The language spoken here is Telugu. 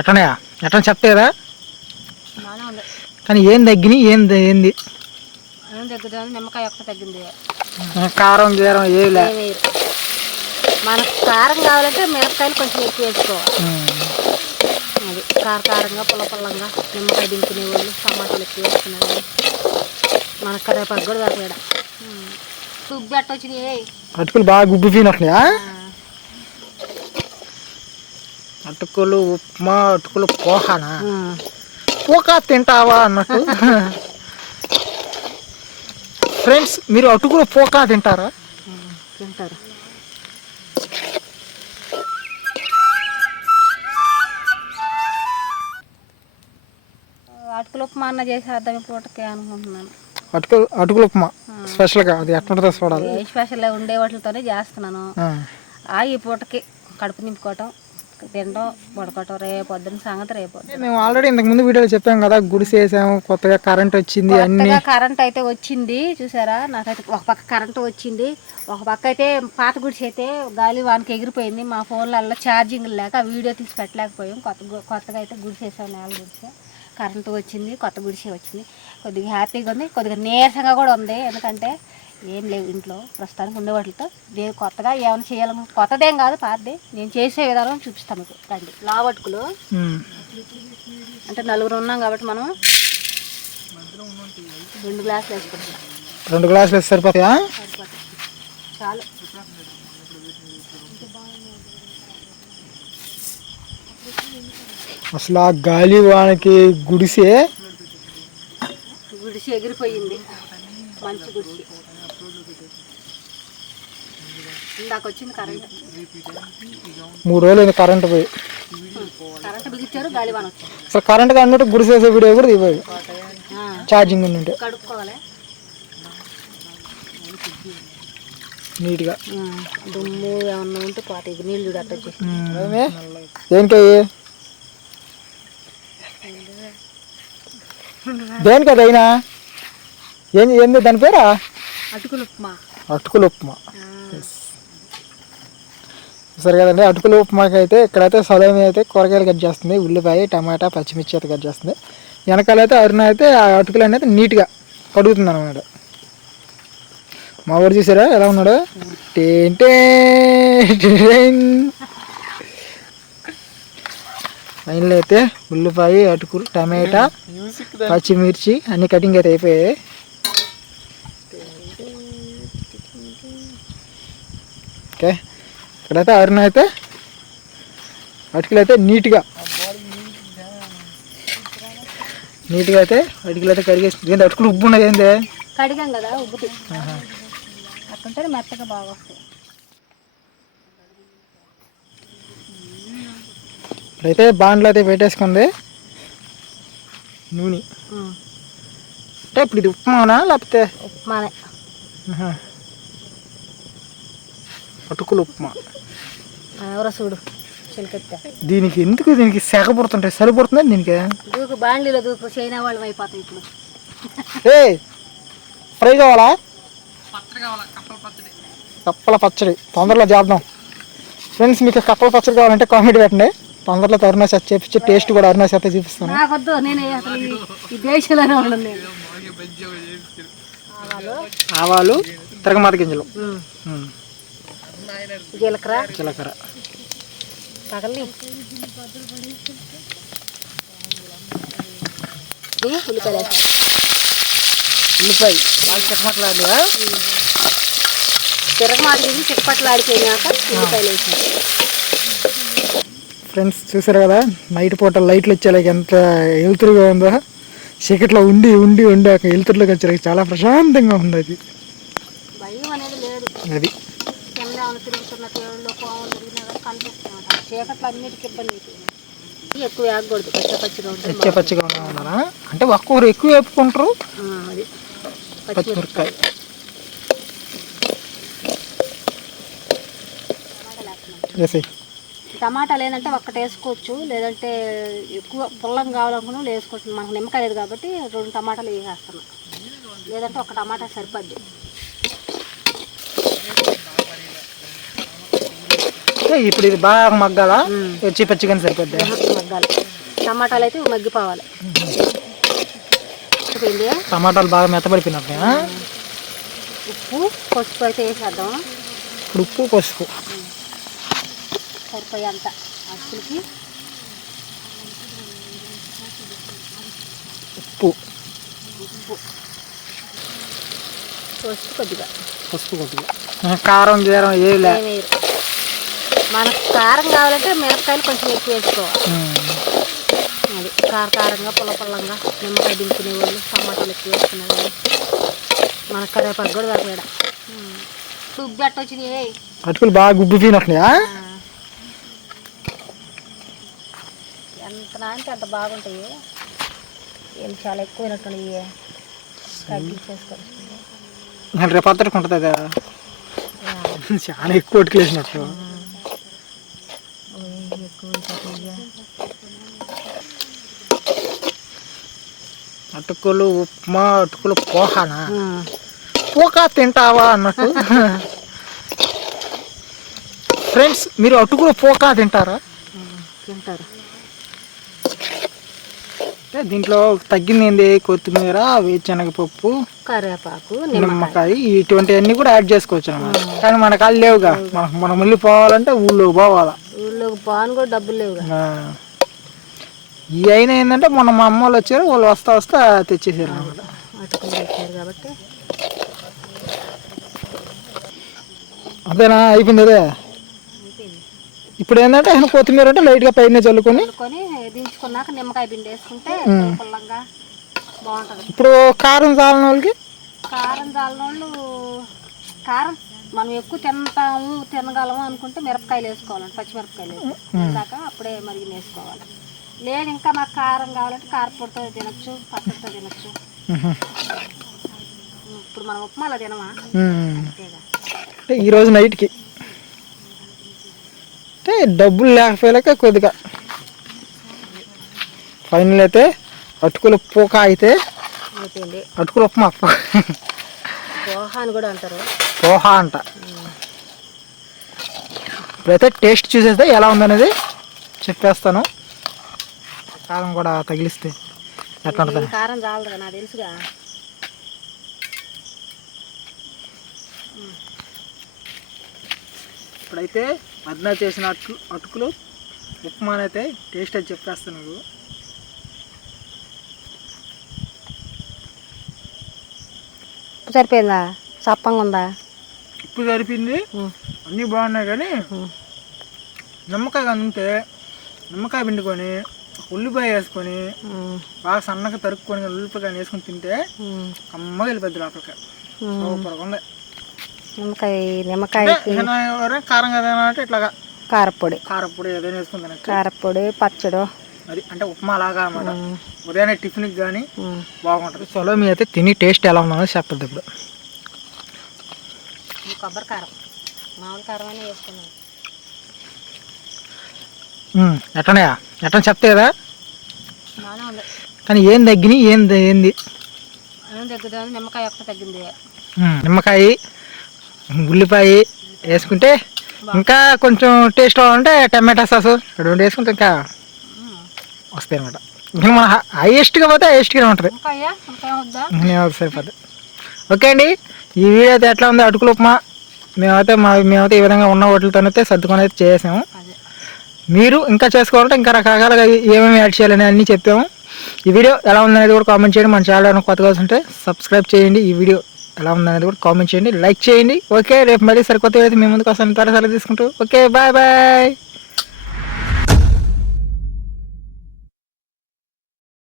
ఎట్టనయా ఎట్లా చెప్తే కదా బాగానే ఉంది. కానీ ఏం తగ్గినాయి ఏంది ఏంది ఏం తగ్గుతుంది? నిమ్మకాయ ఒక్క తగ్గింది. కారం గీరం ఏమిలే. మనకు కారం కావాలంటే మిరపకాయలు కొంచెం ఎక్కువ వేసుకోవాలి. అది కారంగా పుల్లపుల్లంగా నిమ్మకాయ దింపుకునే వాళ్ళు టమాటాలు ఎక్కువ వేసుకునే వాళ్ళు మనకు కరేపాకు కూడా దొరకలేడ తుబ్బి అట్ట వచ్చినాయి. అటుకులు బాగా గుబ్బిపోయినట్టున్నాయా? అటుకులు ఉప్మా అటుకులు పోహానా? పోకా తింటావా అన్నట్టు. ఫ్రెండ్స్ మీరు అటుకులు పోకా తింటారా? తింటారు. అటుకులు ఉప్మా అన్న చేసేద్దాం పూటకి అనుకుంటున్నాను. అటుకులు ఉప్మా స్పెషల్గా అది ఎట్లా చూడాలి. స్పెషల్ ఉండే వాటితోనే చేస్తున్నాను. ఈ పూటకి కడుపు నింపుకోవటం తినడం పడుకోవటం. రేపు పొద్దున్న సంగతి రేపు. మేము ఆల్రెడీ ఇంతకు ముందు వీడియోలో చెప్పాం కదా, గుడిసె వేసాము, కొత్తగా కరెంట్ వచ్చింది. కొత్తగా కరెంట్ అయితే వచ్చింది చూసారా. నాకైతే ఒక పక్క కరెంట్ వచ్చింది, ఒక పక్క అయితే పాత గుడిసె అయితే గాలి వానికి ఎగిరిపోయింది. మా ఫోన్లలో ఛార్జింగ్ లేక వీడియో తీసి పెట్టలేకపోయాం. కొత్తగా అయితే గుడిసె వేసాం, నేల గుడిసె. కరెంటు వచ్చింది, కొత్త గుడిసె వచ్చింది. కొద్దిగా హ్యాపీగా ఉంది, కొద్దిగా నీరసంగా కూడా ఉంది. ఎందుకంటే ఏం లేవు ఇంట్లో ప్రస్తుతానికి ఉండే వాటితో. నేను కొత్తగా ఏమైనా చేయాలని, కొత్తదేం కాదు పాతదే, నేను చేసే విధానం చూపిస్తాను మీకు. రండి. లావటుకులు అంటే నలుగురు ఉన్నాం కాబట్టి మనం 2 గ్లాసులు వేసుకుంటాం. 2 గ్లాసులు వేస్తే సరిపోతాయా? చాలు. అసలు ఆ గాలి వానకి గుడిసె ఎగిరిపోయింది. మంచి గుడిసె. ఇందాక వచ్చింది కరెంట్. 3 రోజులు కరెంట్ పోయి. కరెంట్ బిగించారు, గాలి వాన వచ్చింది. అసలు కరెంట్ కానట్టు గుడిసె వేసే వీడియో కూడా ఇవ్వాలి. ఛార్జింగ్ ఉంటే కడుక్కోవాలి నీట్గా. దుమ్ము ఏమన్నా ఉంటే పోతాయి. నీళ్ళు చూడ అట్ట దేనికయ్యి దేనికి అయినా ఏంది దాని పేరా? అటుకులు ఉప్మా. అటుకులు ఉప్మా సరే కదండి. అటుకులు ఉప్మాకి అయితే ఇక్కడైతే సలోమి అయితే కూరగాయలు కట్ చేస్తుంది. ఉల్లిపాయ, టమాటా, పచ్చిమిర్చి అయితే కట్ చేస్తుంది. వెనకాలైతే అరుణ అయితే ఆ అటుకులు అనేది నీట్గా కడుగుతుంది అనమాట. మా వాడు చూసారా ఎలా ఉన్నాడు? ఫైనల్ అయితే ఉల్లిపాయ, అటుకులు, టమాటా, పచ్చిమిర్చి అన్ని కటింగ్ అయితే అయిపోయాయి. ఓకే, ఇక్కడైతే అరుణ అయితే అటుకులు అయితే నీట్గా అయితే అటుకులు అయితే కడిగేసి. ఏంటి అటుకులు ఉబ్బు ఉన్నది? ఏంది కడిగాం కదా ఉబ్బుకి అట్టుంటే మెత్తగా బాగా వస్తాయి. ఇప్పుడైతే బాండ్లు అయితే పెట్టేసుకుంది నూనె. అంటే ఇప్పుడు ఇది ఉప్మానా లేకపోతే? ఉప్మానే. అటుకులు ఉప్మా. ఎవరో చూడు చిలకెత్తా. దీనికి ఎందుకు దీనికి సెగ పుడుతుంటాయి? సరి పుడుతుంది దీనికి. దూకు బాండ్లీలో దూకు, చైనా వాళ్ళం అయిపోతాయి ఇప్పుడు. ఫ్రై కావాలా? కప్పల పచ్చడి తొందరలో చేద్దాం ఫ్రెండ్స్. మీకు కప్పల పచ్చడి కావాలంటే కామెంట్ పెట్టండి. తొందరలో అరుణ చేత చేపించి టేస్ట్ కూడా అరుణ చేత చూపిస్తాను. ఆవాలు, తిరగమాత గింజలు, జీలకర్ర ఉల్లిపాయ బాగా చిక్కమట్లాడి చిక్కపట్లాడిపోయినాక ఉల్లిపాయలు వేసాను. ఫ్రెండ్స్ చూసారు కదా, నైట్ పూట లైట్లు వచ్చేలాగా ఎంత వెలుతురుగా ఉందో. చీకట్లో ఉండి వెలుతురులోకి వచ్చేలాగా చాలా ప్రశాంతంగా ఉంది. అది భయం అనేది లేదు. అది తిరుగుతున్న చీకట్లో అన్నిటికీ ఇబ్బంది అవుతుంది. ఎక్కువ వేగకూడదు, పచ్చిగా ఉన్నారా అంటే ఒక్కొక్కరు ఎక్కువ వేపుకుంటారు. అది పచ్చిమిరపకాయ వేసాయి. టమాటాలు ఏంటంటే ఒక్కటి వేసుకోవచ్చు, లేదంటే ఎక్కువ పుల్లం కావాలనుకున్నా వేసుకోవచ్చు. మనకు నిమ్మకాయ లేదు కాబట్టి 2 టమాటాలు వేసేస్తున్నాం, లేదంటే ఒక టమాటా సరిపోద్ది. ఇప్పుడు ఇది బాగా మగ్గాల, పచ్చిగా సరిపోద్ది. మగ్గాలి. టమాటాలు అయితే మగ్గిపోవాలి. టమాటాలు బాగా మెత్తబడిపోయినట్టు. ఉప్పు పసుపు అయితే వేసేద్దాం. ఇప్పుడు ఉప్పు పసుపు సరిపోయి అంత అసలుకి ఉప్పు ఉప్పు పసుపు కొద్దిగా కారం జీరం ఏమి మనకు కారం కావాలంటే మిరపకాయలు కొంచెం ఎక్కువ వేసుకోవాలి. అది కారంగా పుల్లపుల్లంగా నిమ్మకాయ దింపుకునే వాళ్ళు, టమాటాలు ఎక్కువ వేసుకునే వాళ్ళు. మనకు కరేపాకు కూడా దొరకలేడ ఉబ్బు అట్ట వచ్చినాయి. అటుకులు బాగా గుబ్బిపోయినట్టున్నాయా? ఎంత నాంటే అంత బాగుంటాయి. ఏం చాలా ఎక్కువైనట్టున్నాయి. తగ్గించేసుకోవాలి. రేపు అత్తడికి ఉంటుంది కదా, చాలా ఎక్కువ అటుకులు వేసినట్టు. అటుకులు ఉప్మా, అటుకులు పోహానా? పోకా తింటావా అన్నట్టు. ఫ్రెండ్స్, మీరు అటుకులు పోకా తింటారా? తింటారు. అంటే దీంట్లో తగ్గింది ఏంది? కొత్తిమీర, వేరుశనగపప్పు, కరివేపాకు, నిమ్మకాయ ఇటువంటివన్నీ కూడా యాడ్ చేసుకోవచ్చు అన్నమాట. కానీ మన కాళ్ళు లేవుగా, మనం మళ్ళీ పోవాలంటే ఊళ్ళోకి పోవాలా. ఊళ్ళోకి పోను కూడా డబ్బులు లేవుగా. ఈ అయినా ఏంటంటే మొన్న మా అమ్మ వాళ్ళు వచ్చారు, వాళ్ళు వస్తా తెచ్చేసారు అన్నమాట. అటుకులు తెచ్చారు కాబట్టి. అంతేనా? అయిపోయింది అదే. ఇప్పుడు ఏంటంటే కొత్తిమీర అంటే లైట్గా పైన చల్లుకొని దించుకున్నాక నిమ్మకాయ పిండి వేసుకుంటే పుల్లంగా బాగుంటుంది. ఇప్పుడు కారం చాలని వాళ్ళకి, కారం చాలని వాళ్ళు కారం మనం ఎక్కువ తినగలము అనుకుంటే మిరపకాయలు వేసుకోవాలండి. పచ్చిమిరపకాయలు వేసాక అప్పుడే మరిగి వేసుకోవాలి. లేదు ఇంకా మాకు కారం కావాలంటే కారపొడితో తినచ్చు, పచ్చడితో తినచ్చు. ఇప్పుడు మనం ఉప్మాలో తినమా? అంటే ఈరోజు నైట్కి అంటే డబ్బులు లేకపోయాక కొద్దిగా ఫైనల్ అయితే అటుకులు పోకా అయితే అటుకులు ఉప్మా పోహా అని కూడా అంటారు. పోహా అంట. ఇప్పుడైతే టేస్ట్ చూసేస్తే ఎలా ఉందనేది చెప్పేస్తాను. కారం కూడా తగిలిస్తే ఎట్లా ఉంటుంది? కారం చాలదు నాకు తెలుసుగా. ఇప్పుడైతే మధ్యన చేసిన అటుకులు ఉప్మానైతే టేస్ట్ అది చెప్పేస్తాను నువ్వు. సరిపోయిందా? చప్పంగా ఉందా? ఉప్పు సరిపోయింది, అన్నీ బాగున్నాయి. కానీ నిమ్మకాయ ఉంటే నిమ్మకాయ పిండుకొని ఉల్లిపాయ వేసుకొని బాగా సన్నగా తరుక్కొని ఉల్లిపాయ కానీ వేసుకొని తింటే అమ్మగా వెళ్ళిపోద్ది లోపలికి. సూపర్గా ఉంది. నిమ్మకాయ కారం కదా అంటే ఇట్లాగా కారపొడి ఏదైనా వేసుకుంది. కారపొడి పచ్చడి అది అంటే ఉప్మా లాగా అన్నమాట. ఉదయాన్నే టిఫిన్కి కానీ బాగుంటుంది. సొలోమి అయితే తిని టేస్ట్ ఎలా ఉందో చెప్పద్దు. ఇప్పుడు కొబ్బరి కారం మామూలు కారం అయినా వేసుకున్నాను. ఎట్లా చెప్తే కదా. బాగానే ఉంది. కానీ ఏం తగ్గినాయి? ఏంది ఏం తగ్గుతుంది? నిమ్మకాయ ఒక్క తగ్గింది. నిమ్మకాయ ఉల్లిపాయ వేసుకుంటే ఇంకా కొంచెం టేస్ట్ అంటే టమాటా సాసు రెండు వేసుకుంటే ఇంకా వస్తాయి అనమాట. ఇంకా మన హైయెస్ట్గా పోతే హైయెస్ట్గానే ఉంటుంది. సరిపోద్ది. ఓకే అండి, ఈ వీడియో అయితే ఎట్లా ఉంది? అటుకులు ఉప్మా మేమైతే ఈ విధంగా ఉన్న వాటితోనైతే సర్దుకొని అయితే చేసాము. మీరు ఇంకా చేసుకోవాలంటే ఇంకా రకరకాలుగా ఏమేమి యాడ్ చేయాలని అన్నీ చెప్పాము. ఈ వీడియో ఎలా ఉందనేది కూడా కామెంట్ చేయండి. మన ఛానల్ కొత్తగా వస్తుంటే సబ్స్క్రైబ్ చేయండి. ఈ వీడియో ఎలా ఉందనేది కూడా కామెంట్ చేయండి, లైక్ చేయండి. ఓకే, రేపు మళ్ళీ సరికొత్త అయితే మీ ముందుకు వస్తాను. త్వరగా తీసుకుంటూ. Okay, bye bye.